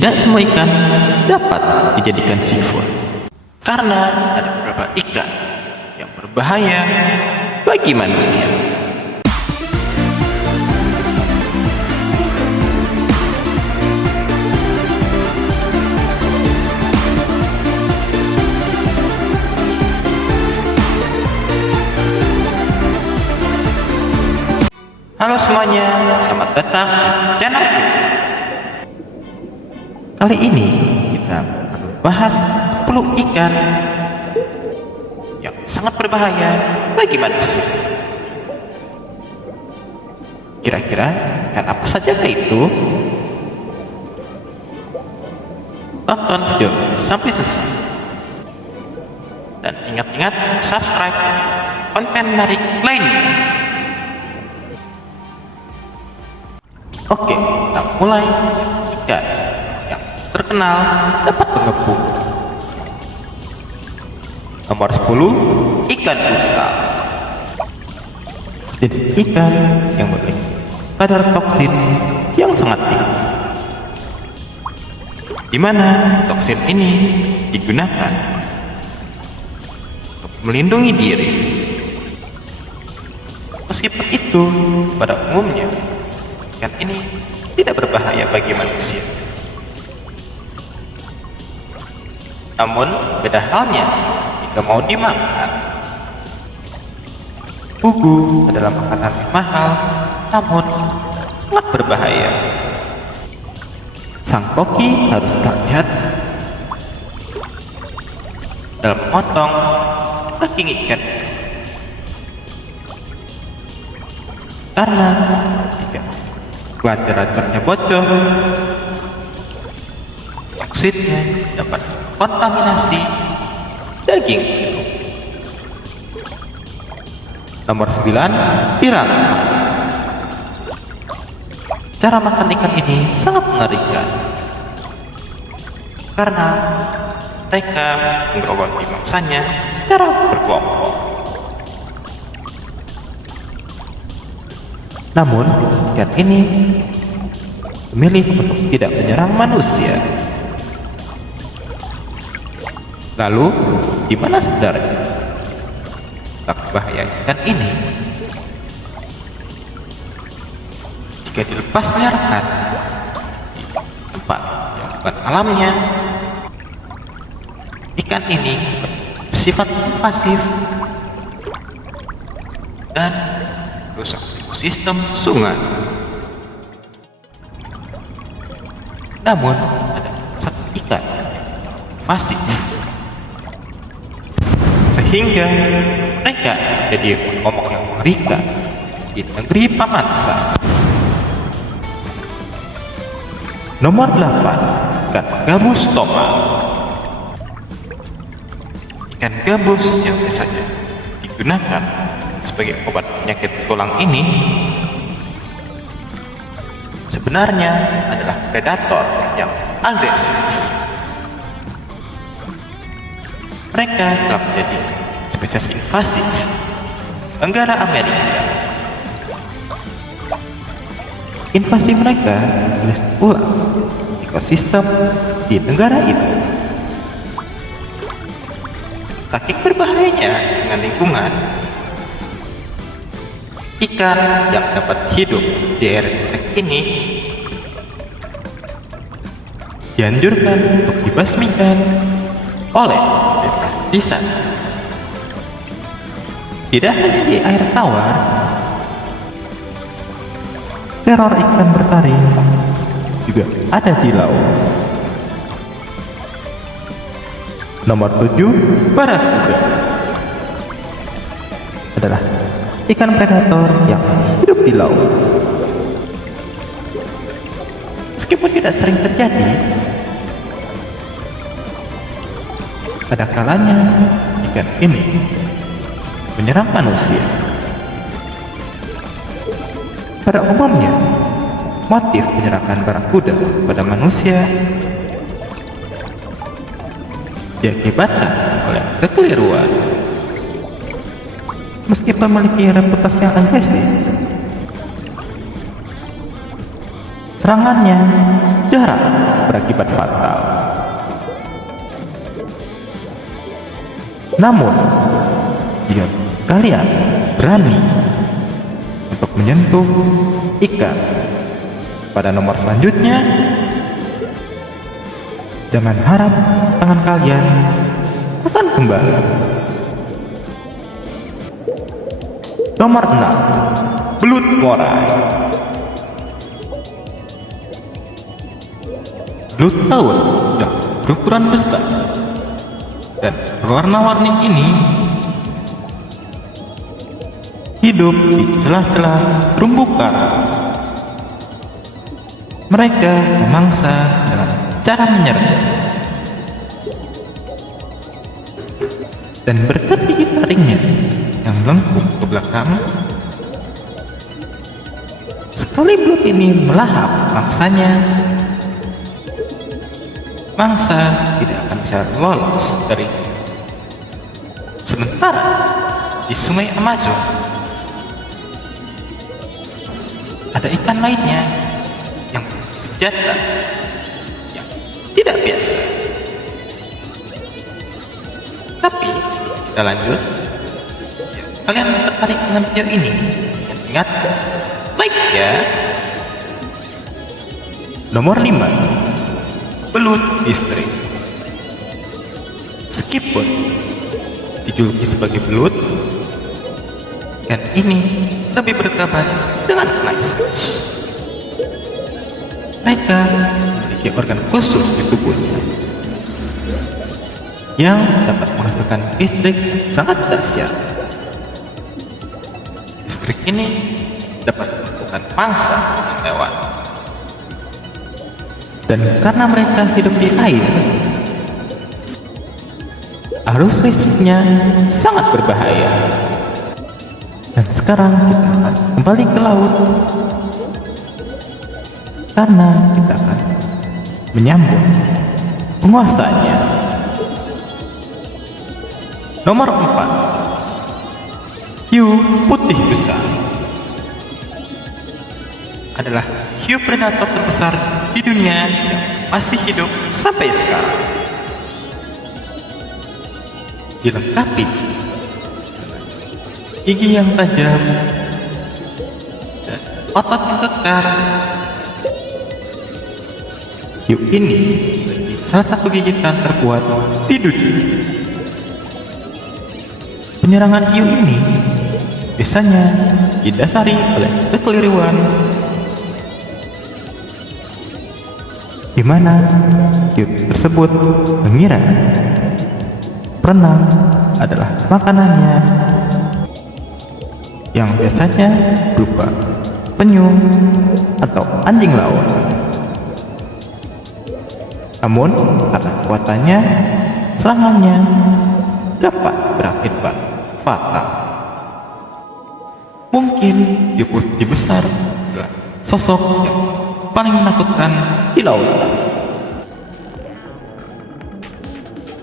Tidak semua ikan dapat dijadikan seafood karena ada beberapa ikan yang berbahaya bagi manusia. Halo semuanya, selamat datang di channel kita. Kali ini kita akan membahas 10 ikan yang sangat berbahaya bagi manusia. Kira-kira ikan apa saja itu? Tonton video sampai selesai. Dan ingat-ingat subscribe konten menarik lainnya. Oke, kita mulai. Ikan yang terkenal dapat mengepung. Nomor 10, ikan buntal. Jenis ikan yang memiliki kadar toksin yang sangat tinggi, di mana toksin ini digunakan untuk melindungi diri. Meskipun itu, pada umumnya ikan ini tidak berbahaya bagi manusia. Namun, beda halnya jika mau dimakan. Fugu adalah makanan yang mahal, namun sangat berbahaya. Sang koki harus berhati-hati dalam memotong daging ikan, karena jika rantai-rantainya bocor, toksinnya dapat kontaminasi daging. Nomor 9, piranha. Cara makan ikan ini sangat mengerikan karena mereka menggerogoti mangsanya secara berkelompok. Namun, ikan ini memilih untuk tidak menyerang manusia. Lalu, di mana sebenarnya letak bahaya ikan ini? Jika dilepas liarkan di tempat yang bukan alamnya, ikan ini bersifat invasif dan merusak ekosistem sungai. Namun, ada satu ikan invasif sehingga mereka jadi momok yang mengerikan di negeri Pamansa. Nomor 8, ikan gabus toma. Ikan gabus yang biasanya digunakan sebagai obat penyakit tulang ini sebenarnya adalah predator yang agresif. Mereka telah menjadi spesies invasif negara Amerika. Invasi mereka merusak ulang ekosistem di negara itu. Saking berbahayanya dengan lingkungan, ikan yang dapat hidup di area ini dianjurkan untuk dibasmikan oleh pemerintah di sana. Tidak hanya di air tawar, teror ikan bertaring juga ada di laut. Nomor 7, barakuda adalah ikan predator yang hidup di laut. Meskipun tidak sering terjadi, ada kalanya ikan ini menyerang manusia. Pada umumnya, motif penyerangan barakuda pada manusia diakibatkan oleh kekeliruan. Meskipun memiliki reputasi yang agresif, serangannya jarang berakibat fatal. Namun, jika kalian berani untuk menyentuh ikan pada nomor selanjutnya, jangan harap tangan kalian akan kembali. Nomor 6, belut morai. Belut laut yang berukuran besar dan berwarna-warni ini hidup di celah-celah terumbu karang. Mereka memangsa dengan cara menyerang, dan berkat gigi taringnya yang melengkung ke belakang, sekali belut ini melahap mangsanya, mangsa tidak akan bisa lolos dari. Sementara di sungai Amazon ada ikan lainnya yang bersenjata yang tidak biasa. Tapi kita lanjut. Kalian tertarik dengan video ini? Ingat, like ya. Nomor 5, belut istri. Meskipun dijuluki sebagai belut, ikan ini lebih berkabar dengan knifefish. Mereka memiliki organ khusus di tubuhnya yang dapat menghasilkan listrik sangat dahsyat. Listrik ini dapat melakukan mangsa yang lewat. Dan karena mereka hidup di air, arus listriknya sangat berbahaya. Dan sekarang kita akan kembali ke laut, karena kita akan menyambut penguasanya. Nomor 4, hiu putih besar. Adalah hiu predator terbesar di dunia yang masih hidup sampai sekarang. Dilengkapi gigi yang tajam dan otot yang kekar, hiu ini memiliki salah satu gigitan terkuat di dunia. Penyerangan hiu ini biasanya didasari oleh kekeliruan, di mana hiu tersebut mengira renang adalah makanannya, yang biasanya berupa penyu atau anjing laut. Namun karena kekuatannya, serangannya dapat berakibat fatal. Mungkin hiu putih besar adalah sosok yang paling menakutkan di lautan.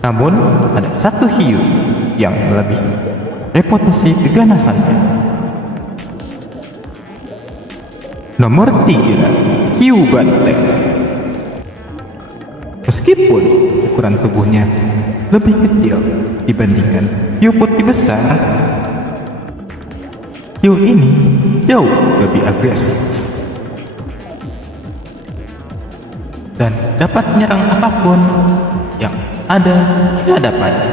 Namun ada satu hiu yang melebihi reputasi keganasannya. Nomor 3, hiu banteng. Meskipun ukuran tubuhnya lebih kecil dibandingkan hiu putih besar, hiu ini jauh lebih agresif dan dapat menyerang apapun yang ada di hadapannya.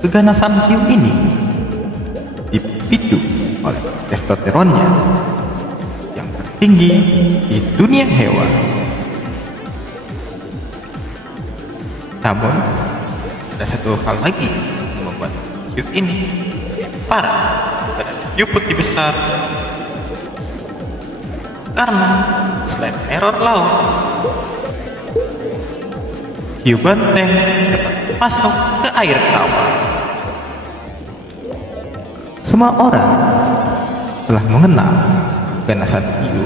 Keganasan hiu ini dipicu oleh testosteronnya yang tertinggi di dunia hewan. Namun ada satu hal lagi yang membuat hiu ini parah pada hiu putih besar, karena selain error laut, hiu banteng dapat masuk ke air tawar. Semua orang telah mengenal keganasan hiu.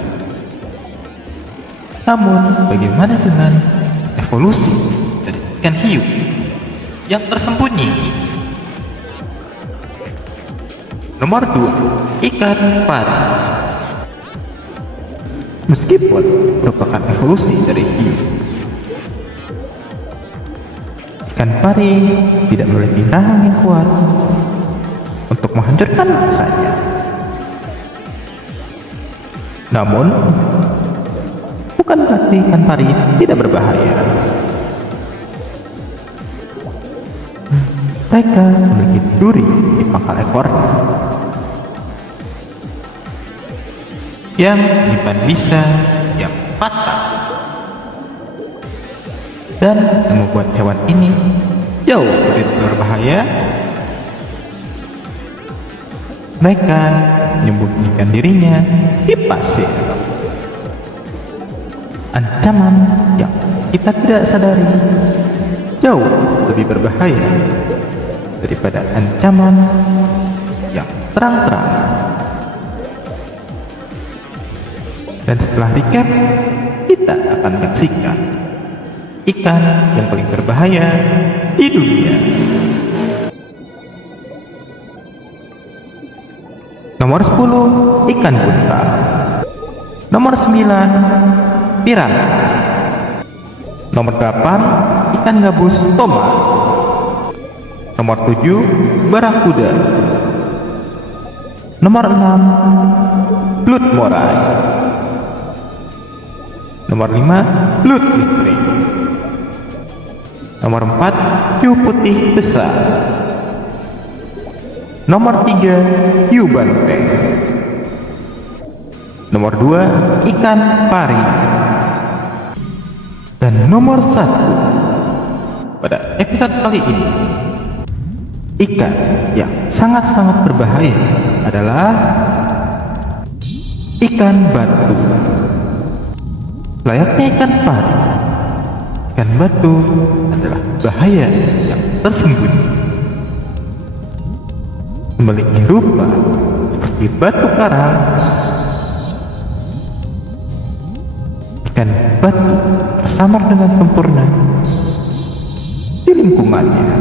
Namun bagaimana dengan evolusi dari ikan hiu yang tersembunyi? Nomor 2, ikan pari. Meskipun merupakan evolusi dari hiu, ikan pari tidak memiliki rahang yang kuat untuk menghancurkan mangsanya. Namun, bukan berarti ikan pari tidak berbahaya. Mereka memiliki duri di pangkal ekornya yang menyimpan bisa yang patah dan membuat hewan ini jauh lebih berbahaya. Mereka menyembunyikan dirinya di pasir. Ancaman yang kita tidak sadari jauh lebih berbahaya daripada ancaman yang terang-terang. Dan setelah recap, kita akan menyaksikan ikan yang paling berbahaya di dunia. Nomor 10, ikan buntal. Nomor 9, piranha. Nomor 8, ikan gabus toma. Nomor 7, barakuda. Nomor 6, blood moray. Nomor 5, blood listrik. Nomor 4, hiu putih besar. Nomor 3, hiu banteng. Nomor 2, ikan pari. Dan nomor 1, pada episode kali ini, ikan yang sangat-sangat berbahaya adalah ikan batu. Layaknya ikan pari, ikan batu adalah bahaya yang tersembunyi. Memiliki rupa seperti batu karang, ikan batu tersamar dengan sempurna di lingkungannya.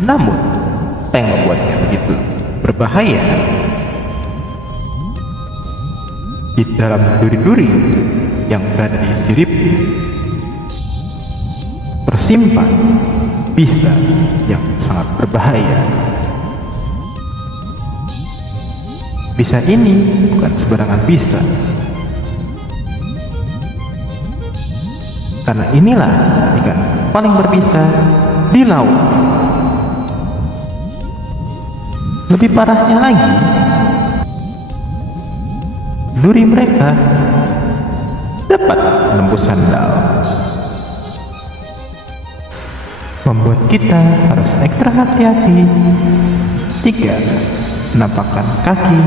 Namun, apa yang membuatnya begitu berbahaya? Di dalam duri-duri yang berada di siripnya tersimpan bisa yang sangat berbahaya. Bisa ini bukan sembarangan bisa, karena inilah ikan paling berbisa di laut. Lebih parahnya lagi, duri mereka dapat menembus sandal, membuat kita harus ekstra hati-hati jika menampakkan kaki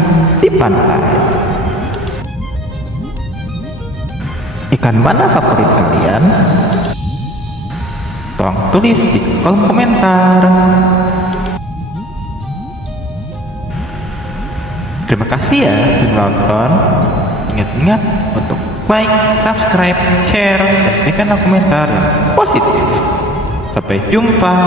di pantai. Ikan mana favorit kalian? Tolong tulis di kolom komentar. Terima kasih ya sudah nonton. Ingat-ingat untuk like, subscribe, share, dan berikan komentar yang positif. Sampai jumpa.